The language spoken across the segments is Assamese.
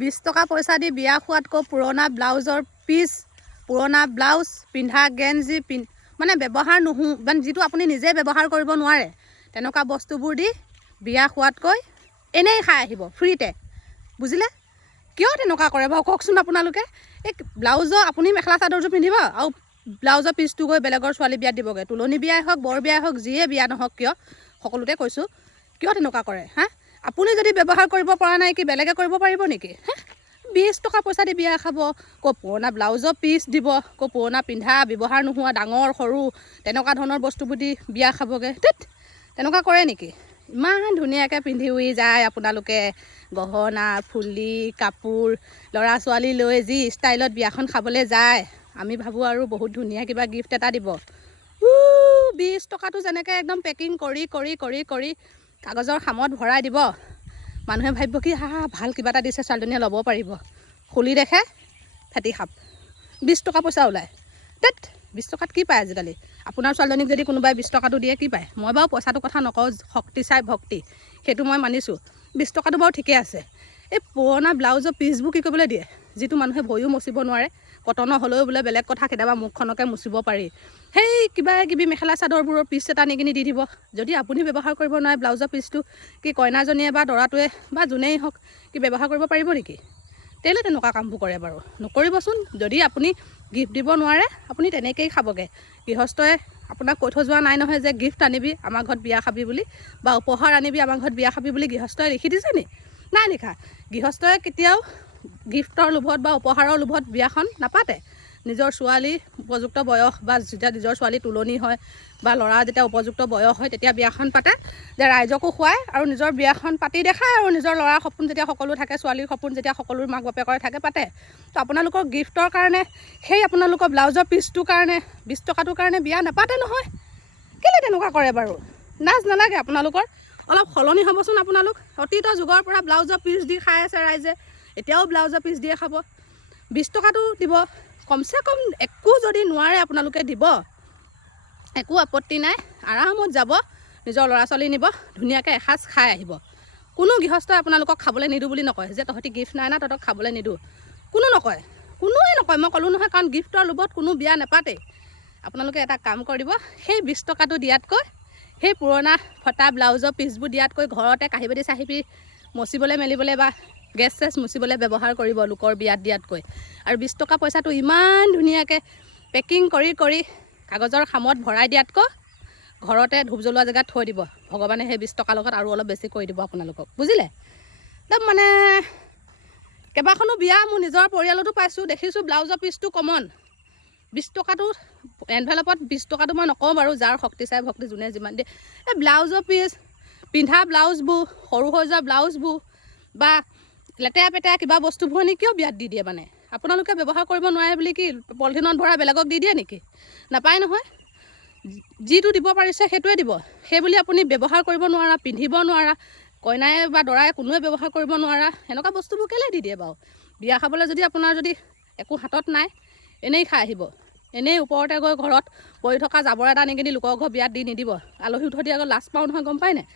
20 টকা পইচা দি বিয়া খোৱাতকৈ পুৰণা ব্লাউজৰ পিচ, পুৰণা ব্লাউজ, পিন্ধা গেঞ্জি মানে ব্যৱহাৰ মানে যিটো আপুনি নিজে ব্যৱহাৰ কৰিব নোৱাৰে তেনেকুৱা বস্তুবোৰ দি বিয়া খোৱাতকৈ এনেই খাই আহিব ফ্ৰীতে। বুজিলে? কিয় তেনেকুৱা কৰে বাৰু কওকচোন আপোনালোকে? এই ব্লাউজৰ আপুনি মেখেলা চাদৰযোৰ পিন্ধিব আৰু ব্লাউজৰ পিচটো গৈ বেলেগৰ ছোৱালী বিয়াত দিবগৈ। তুলনি বিয়াই হওক, বৰ বিয়াই হওক, যিয়ে বিয়া নহওক কিয়, সকলোতে কৈছোঁ, কিয় তেনেকুৱা কৰে? আপুনি যদি ব্যৱহাৰ কৰিব পৰা নাই কি বেলেগে কৰিব পাৰিব নেকি? 20 টকা পইচা দি বিয়া খাব, ক'ৰ পুৰণা ব্লাউজৰ পিচ দিব, ক'ৰ পুৰণা পিন্ধা ব্যৱহাৰ নোহোৱা ডাঙৰ সৰু তেনেকুৱা ধৰণৰ বস্তুবোৰ দি বিয়া খাবগৈ। তেনেকুৱা কৰে নেকি? ইমান ধুনীয়াকৈ পিন্ধি উৰি যায় আপোনালোকে, গহনা ফুলি কাপোৰ ল'ৰা ছোৱালী লৈ যি ষ্টাইলত বিয়াখন খাবলৈ যায়। আমি ভাবোঁ আৰু বহুত ধুনীয়া কিবা গিফ্ট এটা দিব। 20 টকাটো যেনেকৈ একদম পেকিং কৰি কৰি কৰি কৰি কাগজৰ খামত ভৰাই দিব, মানুহে ভাবিব কি ভাল কিবা এটা দিছে, ছোৱালীজনীয়ে ল'ব পাৰিব। খুলি দেখে ফেটি খাপ, 20 টকা পইচা ওলায়। 20 টকাত কি পায় আজিকালি? আপোনাৰ ছোৱালীজনীক যদি কোনোবাই 20 টকাটো দিয়ে কি পায়? মই বাৰু পইচাটোৰ কথা নকওঁ, শক্তি চাই ভক্তি, সেইটো মই মানিছোঁ। 20 টকাটো বাৰু ঠিকে আছে। এই পুৰণা ব্লাউজৰ পিচবোৰ কি কৰিবলৈ দিয়ে? যিটো মানুহে ভৰিও মচিব নোৱাৰে, কটনৰ হ'লেও বোলে বেলেগ কথা, কেতিয়াবা মুখখনকে মুচিব পাৰি, সেই কিবা কিবি মেখেলা চাদৰবোৰৰ পিচ এটা নি কিনি দি দিব। যদি আপুনি ব্যৱহাৰ কৰিব নোৱাৰে ব্লাউজৰ পিচটো, কি কইনাজনীয়ে বা দৰাটোৱে বা যোনেই হওক কি ব্যৱহাৰ কৰিব পাৰিব নেকি? তেলে তেনেকুৱা কামবোৰ কৰে বাৰু? নকৰিবচোন। যদি আপুনি গিফ্ট দিব নোৱাৰে আপুনি তেনেকৈয়ে খাবগৈ। গৃহস্থই আপোনাক কৈ থৈ যোৱা নাই নহয় যে গিফ্ট আনিবি আমাৰ ঘৰত বিয়া খাবি বুলি, বা উপহাৰ আনিবি আমাৰ ঘৰত বিয়া খাবি বুলি গৃহস্থই লিখি দিছে নি? নাই লিখা। গৃহস্থই কেতিয়াও গিফ্টৰ লোভত বা উপহাৰৰ লোভত বিয়াখন নাপাতে। নিজৰ ছোৱালী উপযুক্ত বয়স বা যেতিয়া নিজৰ ছোৱালী তুলনি হয় বা ল'ৰা যেতিয়া উপযুক্ত বয়স হয় তেতিয়া বিয়াখন পাতে, যে ৰাইজকো খুৱায় আৰু নিজৰ বিয়াখন পাতি দেখায়, আৰু নিজৰ ল'ৰাৰ সপোন যেতিয়া সকলো থাকে, ছোৱালীৰ সপোন যেতিয়া সকলো মাক বাপেকৰে থাকে, পাতে। তো আপোনালোকৰ গিফ্টৰ কাৰণে, সেই আপোনালোকৰ ব্লাউজৰ পিচটোৰ কাৰণে 20 টকাটোৰ কাৰণে বিয়া নাপাতে নহয়। কেলৈ তেনেকুৱা কৰে বাৰু? লাজ নালাগে আপোনালোকৰ? অলপ সলনি হ'বচোন আপোনালোক। অতীতৰ যুগৰ পৰা ব্লাউজৰ পিচ দি খাই আছে ৰাইজে, এতিয়াও ব্লাউজৰ পিচ দিয়ে খাব। 20 টকাটো দিব, কমচে কম একো যদি নোৱাৰে আপোনালোকে দিব, একো আপত্তি নাই। আৰামত যাব, নিজৰ ল'ৰা ছোৱালী নিব, ধুনীয়াকৈ এসাঁজ খাই আহিব। কোনো গৃহস্থই আপোনালোকক খাবলৈ নিদিওঁ বুলি নকয়, যে তহঁতি গিফ্ট নাই না তহঁতক খাবলৈ নিদিওঁ, কোনো নকয়, কোনোৱে নকয়। মই ক'লোঁ নহয়, কাৰণ গিফ্টৰ লোভত কোনো বিয়া নেপাতেই। আপোনালোকে এটা কাম কৰিব, সেই 20 টকাটো দিয়াতকৈ, সেই পুৰণা ফটা ব্লাউজৰ পিচবোৰ দিয়াতকৈ ঘৰতে কাঁহী বাতি চাহিবি মচিবলৈ মেলিবলৈ বা গেছ চেছ মুচিবলৈ ব্যৱহাৰ কৰিব লোকৰ বিয়াত দিয়াতকৈ। আৰু 20 টকা পইচাটো ইমান ধুনীয়াকৈ পেকিং কৰি কৰি কাগজৰ খামত ভৰাই দিয়াতকৈ ঘৰতে ধূপ জ্বলোৱা জেগাত থৈ দিব। ভগৱানে সেই 20 টকাৰ লগত আৰু অলপ বেছি কৰি দিব আপোনালোকক। বুজিলে? একদম মানে কেইবাখনো বিয়া মোৰ নিজৰ পৰিয়ালতো পাইছোঁ, দেখিছোঁ ব্লাউজৰ পিচটো কমন। 20 টকাটো এনভেলপত 20 টকাটো মই নকওঁ বাৰু, যাৰ শক্তি চাই ভক্তি, যোনে যিমান দিয়ে। এই ব্লাউজৰ পিচ, পিন্ধা ব্লাউজবোৰ, সৰু হৈ যোৱা ব্লাউজবোৰ বা লেতেৰা পেতেৰা কিবা বস্তুবোৰ আনি কিয় বিয়াত দি দিয়ে? মানে আপোনালোকে ব্যৱহাৰ কৰিব নোৱাৰে বুলি কি পলিথিনত ভৰাই বেলেগক দি দিয়ে নেকি? নাপায় নহয়। যিটো দিব পাৰিছে সেইটোৱে দিব। সেই বুলি আপুনি ব্যৱহাৰ কৰিব নোৱাৰা, পিন্ধিব নোৱাৰা, কইনাই বা দৰাই কোনোৱে ব্যৱহাৰ কৰিব নোৱাৰা এনেকুৱা বস্তুবোৰ কেলৈ দি দিয়ে বাৰু? বিয়া খাবলৈ যদি আপোনাৰ যদি একো হাতত নাই, এনেই খাই আহিব। এনেই ওপৰতে গৈ ঘৰত পৰি থকা জাবৰ এটা আনি কিনি লোকৰ ঘৰ বিয়াত দি নিদিব। আলহী উঠতি আগত লাজ পাওঁ নহয়, গম পায় নাই?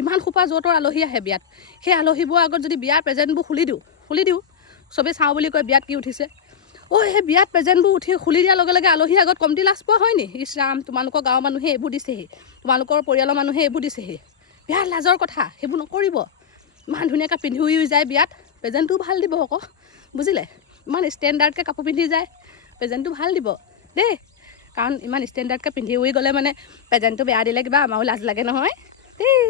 ইমান সোপা য'তৰ আলহী আহে বিয়াত, সেই আলহীবোৰৰ আগত যদি বিয়াৰ প্ৰেজেণ্টবোৰ খুলি দিওঁ, চবেই চাওঁ বুলি কয় বিয়াত কি উঠিছে। সেই বিয়াত প্ৰেজেণ্টবোৰ খুলি দিয়াৰ লগে লগে আলহীৰ আগত কমটি লাজ পোৱা হয় নি? ইছ ৰাম, তোমালোকৰ গাঁৱৰ মানুহে এইবোৰ দিছেহি, তোমালোকৰ পৰিয়ালৰ মানুহে এইবোৰ দিছেহি। বিয়াত লাজৰ কথা, সেইবোৰ নকৰিব। ইমান ধুনীয়াকৈ পিন্ধি উৰি যায় বিয়াত, প্ৰেজেণ্টটোও ভাল দিব আকৌ। বুজিলে? ইমান ষ্টেণ্ডাৰ্ডকৈ কাপোৰ পিন্ধি যায়, প্ৰেজেণ্টটো ভাল দিব দেই। কাৰণ ইমান ষ্টেণ্ডাৰ্ডকৈ পিন্ধি উৰি গ'লে মানে প্ৰেজেণ্টটো বেয়া দিলে কিবা আমাৰো লাজ লাগে নহয় দেই।